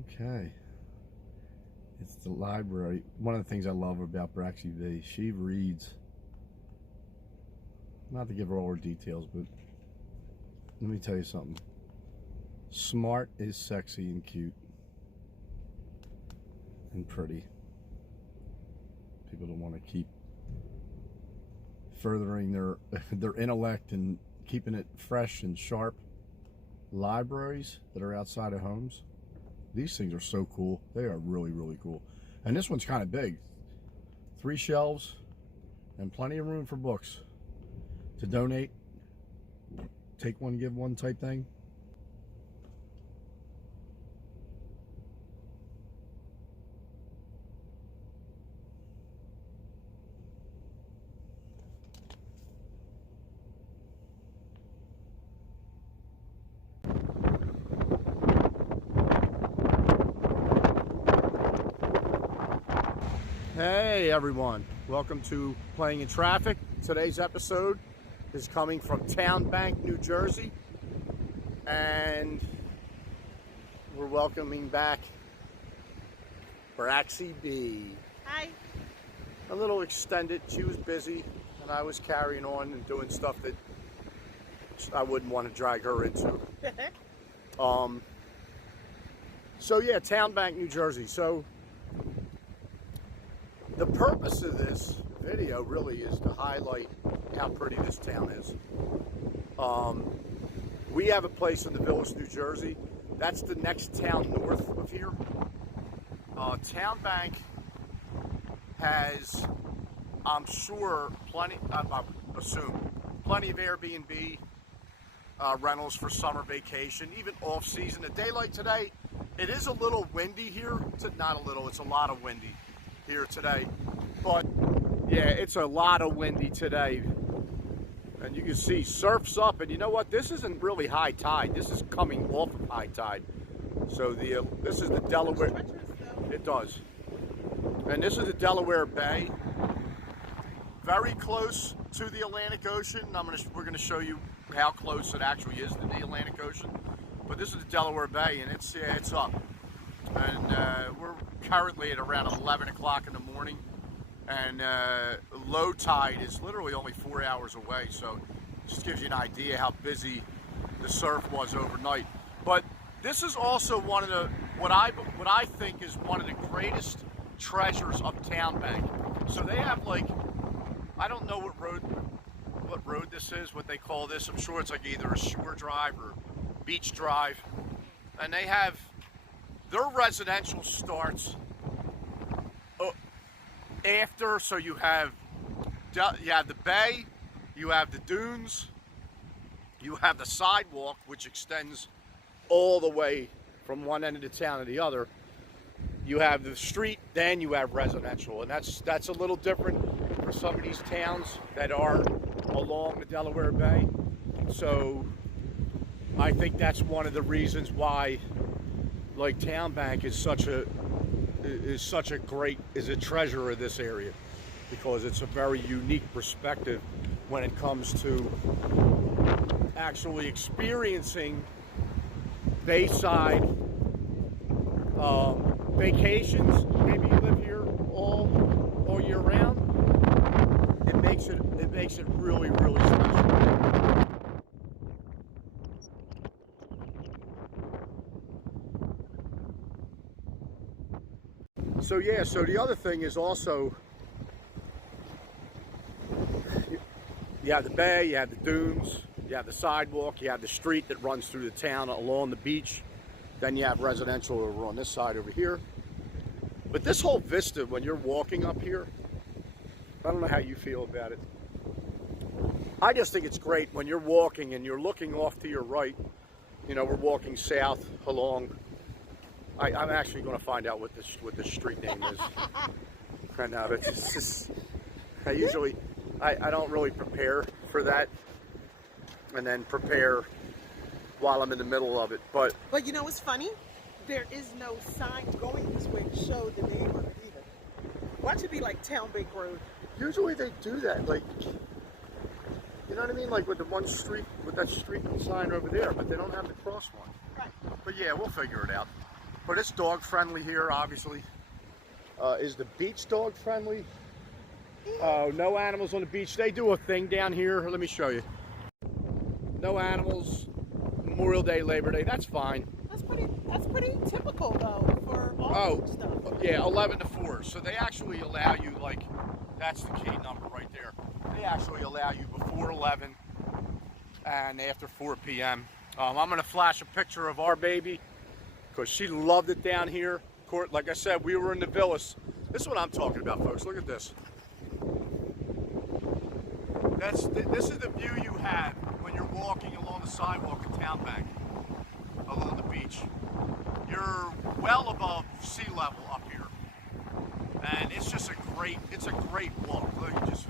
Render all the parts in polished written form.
Okay. It's the library. One of the things I love about Braxy V, she reads. Not to give her all her details, but let me tell you something. Smart is sexy and cute and pretty. People don't want to keep furthering their intellect and keeping it fresh and sharp. Libraries that are outside of homes, these things are so cool. They are really, really cool. And this one's kind of big. 3 shelves and plenty of room for books to donate. Take one, give one type thing. Hey everyone, welcome to Playing in Traffic. Today's episode is coming from Townbank, New Jersey, and we're welcoming back Braxy B. Hi. A little extended. She was busy and I was carrying on and doing stuff that I wouldn't want to drag her into. So yeah, Townbank, New Jersey. So the purpose of this video really is to highlight how pretty this town is. We have a place in the Village, New Jersey. That's the next town north of here. Townbank has, I'm sure, plenty of Airbnb rentals for summer vacation, even off season. A day like today, it is a little windy here. Not a little, it's a lot of windy here today, but yeah, it's a lot of windy today, and you can see surf's up. And you know what, this isn't really high tide, this is coming off of high tide. So this is the Delaware. It does. And this is the Delaware Bay, very close to the Atlantic Ocean. We're gonna show you how close it actually is to the Atlantic Ocean, but this is the Delaware Bay, and it's up. And we're currently at around 11 o'clock in the morning, and low tide is literally only 4 hours away, so just gives you an idea how busy the surf was overnight. But this is also one of the what I think is one of the greatest treasures of Townbank. So they have, like, I don't know what road this is, what they call this. I'm sure it's like either a shore drive or beach drive, and they have their residential starts after. So you have the bay, you have the dunes, you have the sidewalk, which extends all the way from one end of the town to the other. You have the street, then you have residential, and that's a little different for some of these towns that are along the Delaware Bay. So I think that's one of the reasons why, like, Townbank is a treasure of this area, because it's a very unique perspective when it comes to actually experiencing bayside vacations. Maybe you live here all year round. It makes it really, really special. So yeah, so the other thing is also, you have the bay, you have the dunes, you have the sidewalk, you have the street that runs through the town along the beach, then you have residential over on this side over here. But this whole vista, when you're walking up here, I don't know how you feel about it. I just think it's great when you're walking and you're looking off to your right. You know, we're walking south along. I'm actually going to find out what the street name is. I know, it's just, I don't really prepare for that, and then prepare while I'm in the middle of it. But you know what's funny? There is no sign going this way to show the name of it either. Why should it be like Townbank Road? Usually they do that, like, you know what I mean? Like with the one street, with that street sign over there, but they don't have the crosswalk. Right. But yeah, we'll figure it out. But it's dog friendly here, obviously. Is the beach dog friendly? Oh, no animals on the beach. They do a thing down here. Let me show you. No animals. Memorial Day, Labor Day. That's fine. That's pretty typical though for all stuff. Yeah, 11 to 4. So they actually allow you, like, that's the key number right there. They actually allow you before 11 and after 4 p.m. I'm going to flash a picture of our baby because she loved it down here. Like I said, we were in the villas. This is what I'm talking about, folks. Look at this. This is the view you have when you're walking along the sidewalk at Townbank, along the beach. You're well above sea level up here, and it's just a great walk. Look, just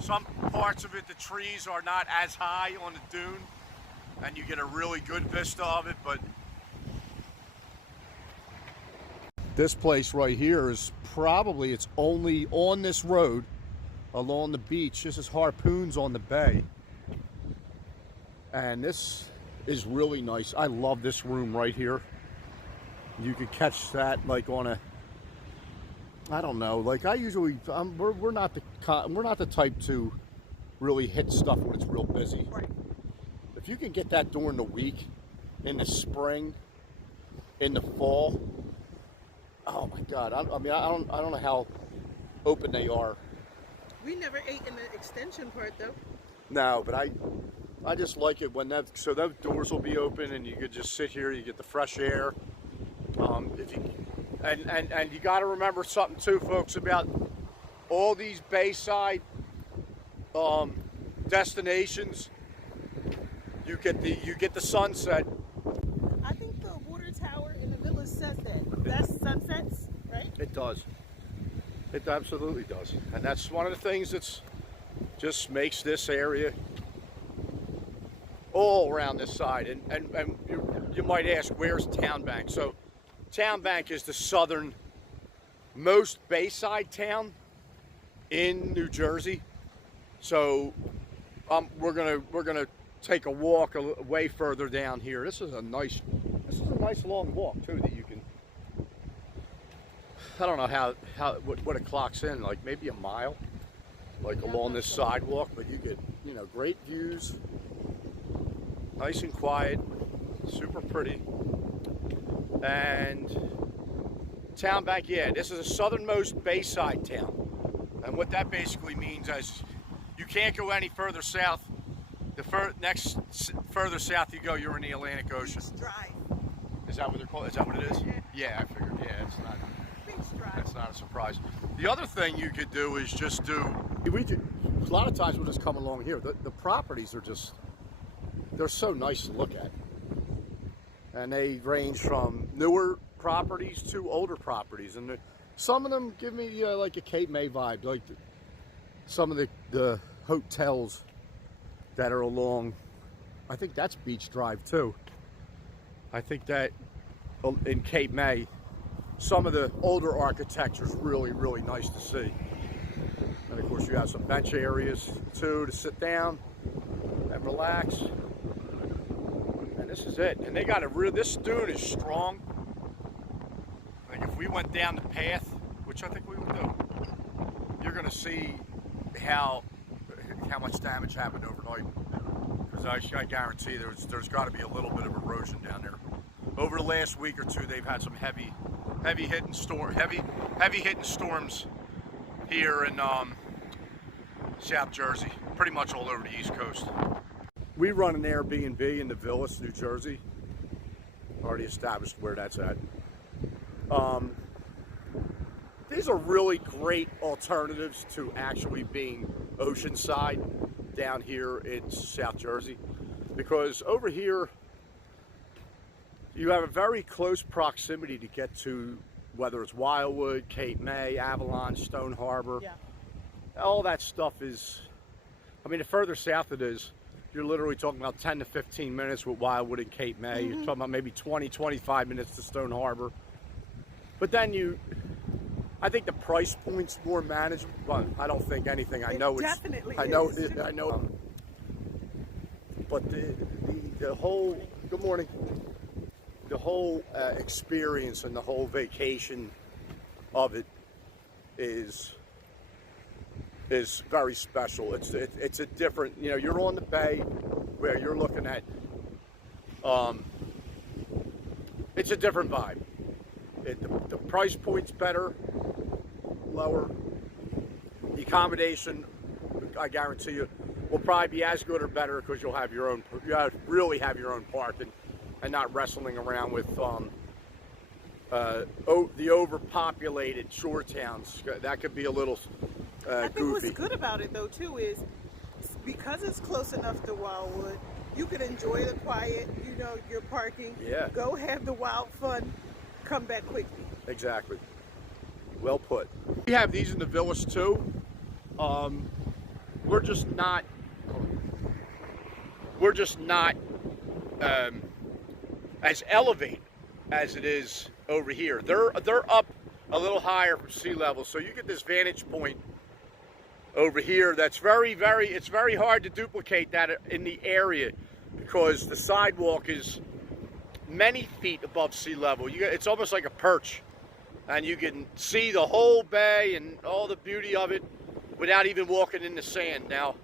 some parts of it, the trees are not as high on the dune, and you get a really good vista of it. But this place right here is probably, it's only on this road along the beach. This is Harpoons on the bay, and this is really nice. I love this room right here. You could catch that like on a, I don't know, like I usually, we're not the type to really hit stuff when it's real busy. Right. If you can get that during the week, in the spring, in the fall, oh my God! I mean, I don't know how open they are. We never ate in the extension part though. No, but I just like it when those doors will be open and you could just sit here. You get the fresh air. And you got to remember something too, folks, about all these bayside destinations. You get the sunset. I think the water tower in the village says that. That's sunsets, right? It does. It absolutely does. And that's one of the things that's just makes this area all around this side. And you might ask, where's Townbank? So Townbank is the southernmost bayside town in New Jersey. So we're gonna take a walk way further down here. This is a nice long walk too that you can. I don't know what it clocks in, like maybe a mile, like along this sidewalk, but you get, great views, nice and quiet, super pretty. And Townbank, yeah, this is the southernmost bayside town. And what that basically means is you can't go any further south. The next further south you go, you're in the Atlantic Ocean. Drive. Is that what they're called? Is that what it is? Yeah, I figured. Yeah, it's not. That's not a surprise. The other thing you could do is just do. A lot of times we'll just come along here. The properties are just, they're so nice to look at, and they range from newer properties to older properties, and some of them give me like a Cape May vibe, like some of the hotels that are along. I think that's Beach Drive too. I think that in Cape May, some of the older architecture is really, really nice to see. And of course you have some bench areas too to sit down and relax. And this is it. And they got this dune is strong. Like if we went down the path, which I think we would do, you're gonna see how much damage happened overnight. Because I guarantee there's got to be a little bit of erosion down there. Over the last week or two, they've had some heavy hitting storms here in South Jersey, pretty much all over the East Coast. We run an Airbnb in the Villas, New Jersey. Already established where that's at. These are really great alternatives to actually being oceanside down here in South Jersey, because over here you have a very close proximity to get to, whether it's Wildwood, Cape May, Avalon, Stone Harbor. Yeah. All that stuff is, I mean, the further south it is, you're literally talking about 10 to 15 minutes with Wildwood and Cape May. You're talking about maybe 20, 25 minutes to Stone Harbor. But then I think the price point's more manageable. Well, I don't think anything. I know it's definitely I know is. I know. But the whole, good morning. experience and the whole vacation of it is very special. It's a different, you know, you're on the bay where you're looking at, it's a different vibe. The price point's better, lower. The accommodation, I guarantee you, will probably be as good or better because you'll have your own, really have your own parking and not wrestling around with the overpopulated shore towns. That could be a little I think goofy. what's good about it though too is because it's close enough to Wildwood, you can enjoy the quiet, you know, your parking, Yeah. go have the wild fun, come back quickly. Exactly. Well put. We have these in the villas too. We're just not as elevated as it is over here. They're up a little higher from sea level, so you get this vantage point over here that's it's very hard to duplicate that in the area because the sidewalk is many feet above sea level. It's almost like a perch, and you can see the whole bay and all the beauty of it without even walking in the sand. Now,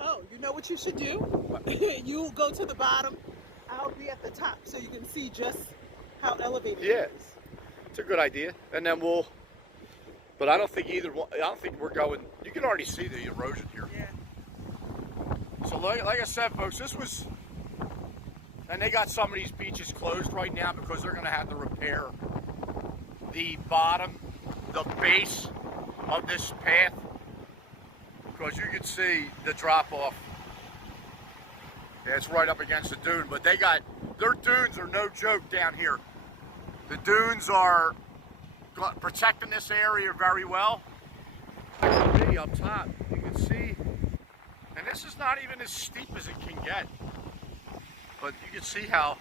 oh, you know what you should do? You go to the bottom, I'll be at the top so you can see just how elevated yeah, it is. it's a good idea. And then but I don't think we're going, you can already see the erosion here. Yeah. So like I said, folks, and they got some of these beaches closed right now because they're going to have to repair the base of this path, because you can see the drop off. Yeah, it's right up against the dune, but their dunes are no joke down here. The dunes are protecting this area very well. See up top, you can see, and this is not even as steep as it can get, but you can see how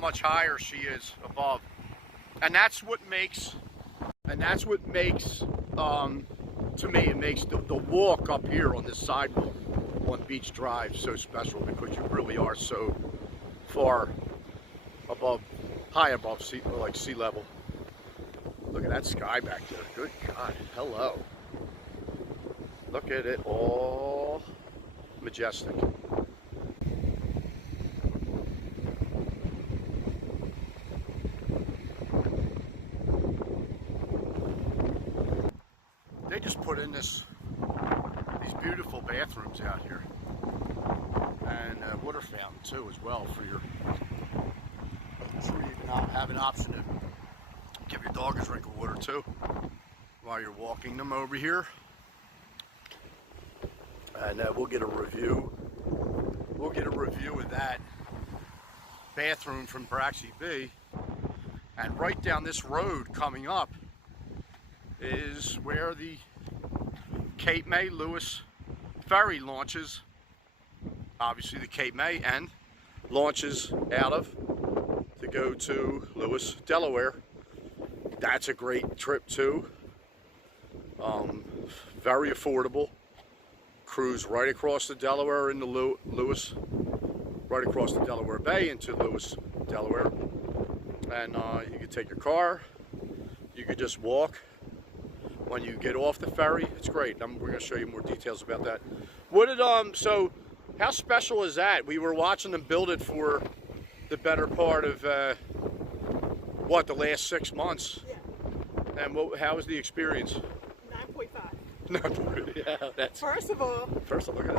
much higher she is above, and that's what makes to me, it makes the walk up here on this sidewalk on Beach Drive so special, because you really are so far above, high above sea level. Look at that sky back there. Good God, hello. Look at it, all majestic. They just put in these beautiful bathrooms out here, and a water fountain too as well for you can have an option to give your dog a drink of water too while you're walking them over here. And we'll get a review of that bathroom from Braxy B. And right down this road coming up is where the Cape May Lewis ferry launches. Obviously the Cape May end launches out of to go to Lewis, Delaware. That's a great trip too. Very affordable. Cruise right across the Delaware into Lewis, right across the Delaware Bay into Lewis, Delaware. And you can take your car, you could just walk. When you get off the ferry, it's great. We're going to show you more details about that. So how special is that? We were watching them build it for the better part of, the last 6 months. Yeah. And how was the experience? 9.5. No, yeah, that's. First of all, look at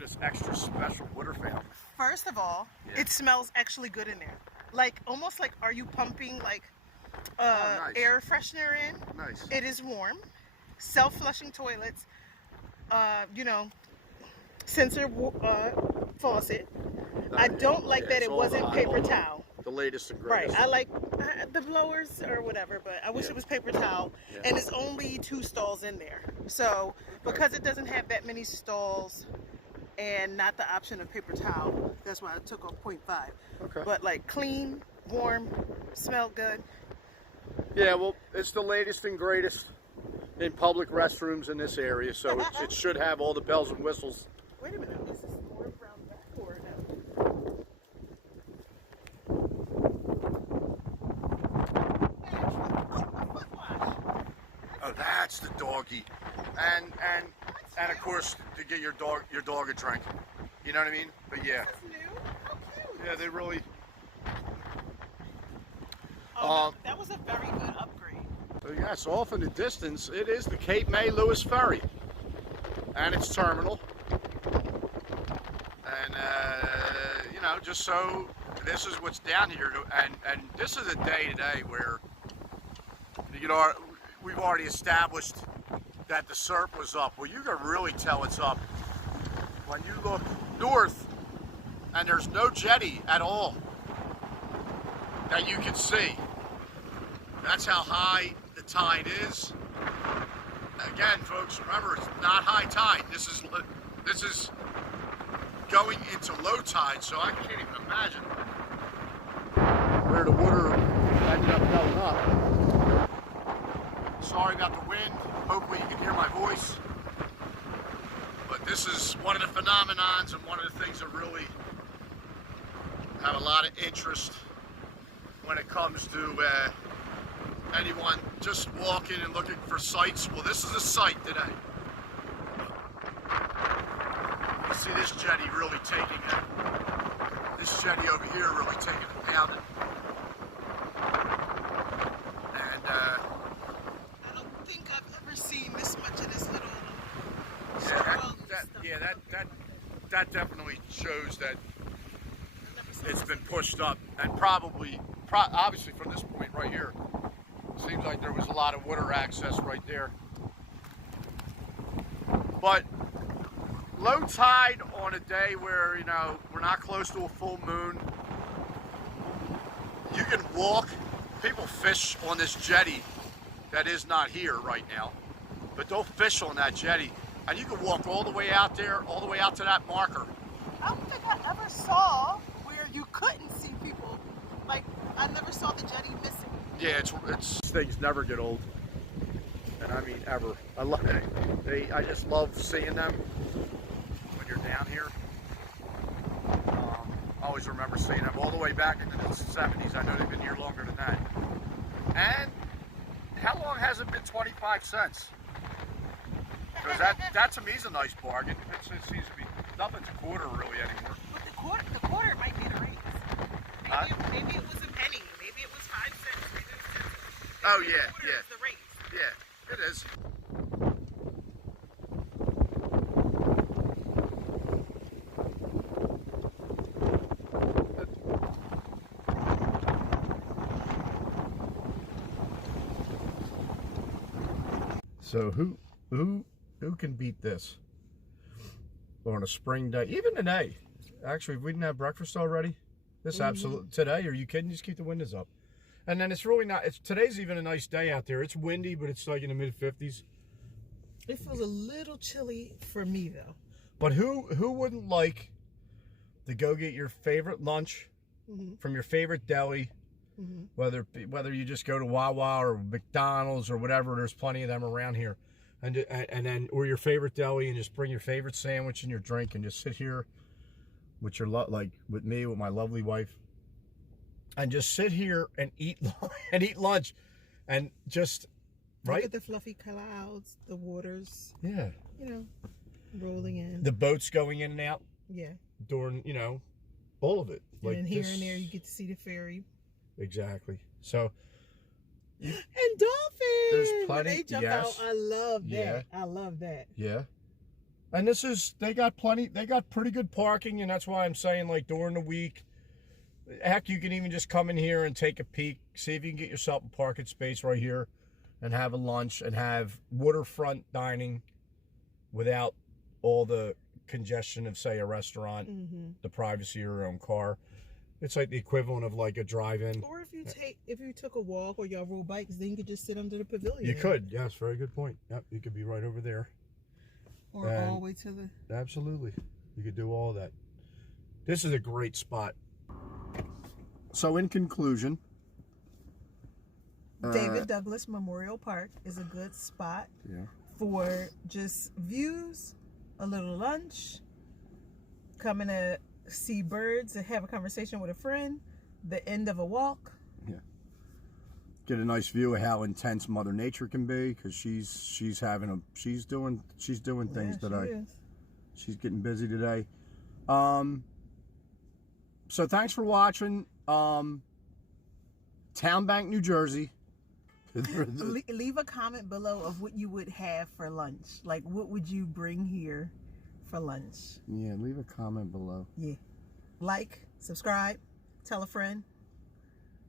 this extra special water fountain. First of all, Yeah. it smells actually good in there. Like, almost like, are you pumping like Nice. air freshener in? Nice. It is warm. Self-flushing toilets. Sensor faucet. I don't like that it wasn't paper towel. The latest and Right. greatest. I like the blowers or whatever, but I wish it was paper towel. Yeah. And it's only 2 stalls in there. So because it doesn't have that many stalls and not the option of paper towel, that's why I took off 0.5. Okay. But like clean, warm, smell good. Yeah, well, it's the latest and greatest in public restrooms in this area, so it should have all the bells and whistles. Wait a minute, is this more brown back or no? the doggy, and of course to get your dog a drink. You know what I mean? But yeah. This is new. How cute. Yeah, they really. That was a very good upgrade. Yes, off in the distance, it is the Cape May Lewis Ferry and its terminal. And you know, just so this is what's down here, and this is a day today where, you know, we've already established that the surf was up. Well, you can really tell it's up when you look north and there's no jetty at all that you can see. That's how high the tide is. Again, folks, remember, it's not high tide. This is going into low tide, so I can't even imagine where the water ended up going up. Sorry about the wind. Hopefully you can hear my voice. But this is one of the phenomenons and one of the things that really have a lot of interest when it comes to anyone just walking and looking for sights. Well, this is a sight today. You see this jetty really taking it. This jetty over here really taking it down. And I don't think I've ever seen this much of this little. That definitely shows that it's been pushed up, and obviously from this point right here, seems like there was a lot of water access right there. But low tide on a day where, you know, we're not close to a full moon, you can walk. People fish on this jetty that is not here right now, but they'll fish on that jetty, and you can walk all the way out there, all the way out to that marker. I don't think I ever saw where you couldn't see people. Like, I never saw the jetty missing. Yeah, it's things never get old, and I mean ever. I love it. I just love seeing them when you're down here. I always remember seeing them all the way back into the 70s. I know they've been here longer than that. And how long has it been 25 cents? Because that to me is a nice bargain. It seems to be nothing's a quarter really anymore. But the quarter might be the rates. Maybe it was a penny. Maybe it was 5 cents. Maybe it was 10 cents. Oh Maybe yeah, the quarter yeah. is the rate. Yeah, it is. So who can beat this on a spring day? Even today, actually, if we didn't have breakfast already, this absolutely today. Are you kidding? Just keep the windows up, and then it's really not. Today's even a nice day out there. It's windy, but it's like in the mid-50s. It feels a little chilly for me though. But who wouldn't like to go get your favorite lunch from your favorite deli? Whether you just go to Wawa or McDonald's or whatever, there's plenty of them around here, and then or your favorite deli, and just bring your favorite sandwich and your drink and just sit here with your like with me, with my lovely wife, and just sit here and eat lunch, and just Look at the fluffy clouds, the waters. Yeah. You know, rolling in. The boats going in and out. Yeah. During all of it. And then here and there you get to see the ferry. Exactly. So. And dolphins. There's plenty. When they jump out, I love that. Yeah. I love that. Yeah. And they got pretty good parking, and that's why I'm saying, like, during the week, heck, you can even just come in here and take a peek, see if you can get yourself a parking space right here and have a lunch and have waterfront dining without all the congestion of, say, a restaurant, the privacy of your own car. It's like the equivalent of like a drive-in. Or if you took a walk or y'all rode bikes, then you could just sit under the pavilion. You could, yes, very good point. Yep, you could be right over there. Or all the way to the... Absolutely. You could do all that. This is a great spot. So in conclusion... David Douglas Memorial Park is a good spot for just views, a little lunch, coming to see birds and have a conversation with a friend, the end of a walk. Yeah. get a nice view of how intense Mother Nature can be, because she's doing things today. She's getting busy today. So thanks for watching. Townbank, New Jersey. Leave a comment below of what you would have for lunch. Like, what would you bring here for lunch? Yeah, leave a comment below. Yeah. Like, subscribe, tell a friend.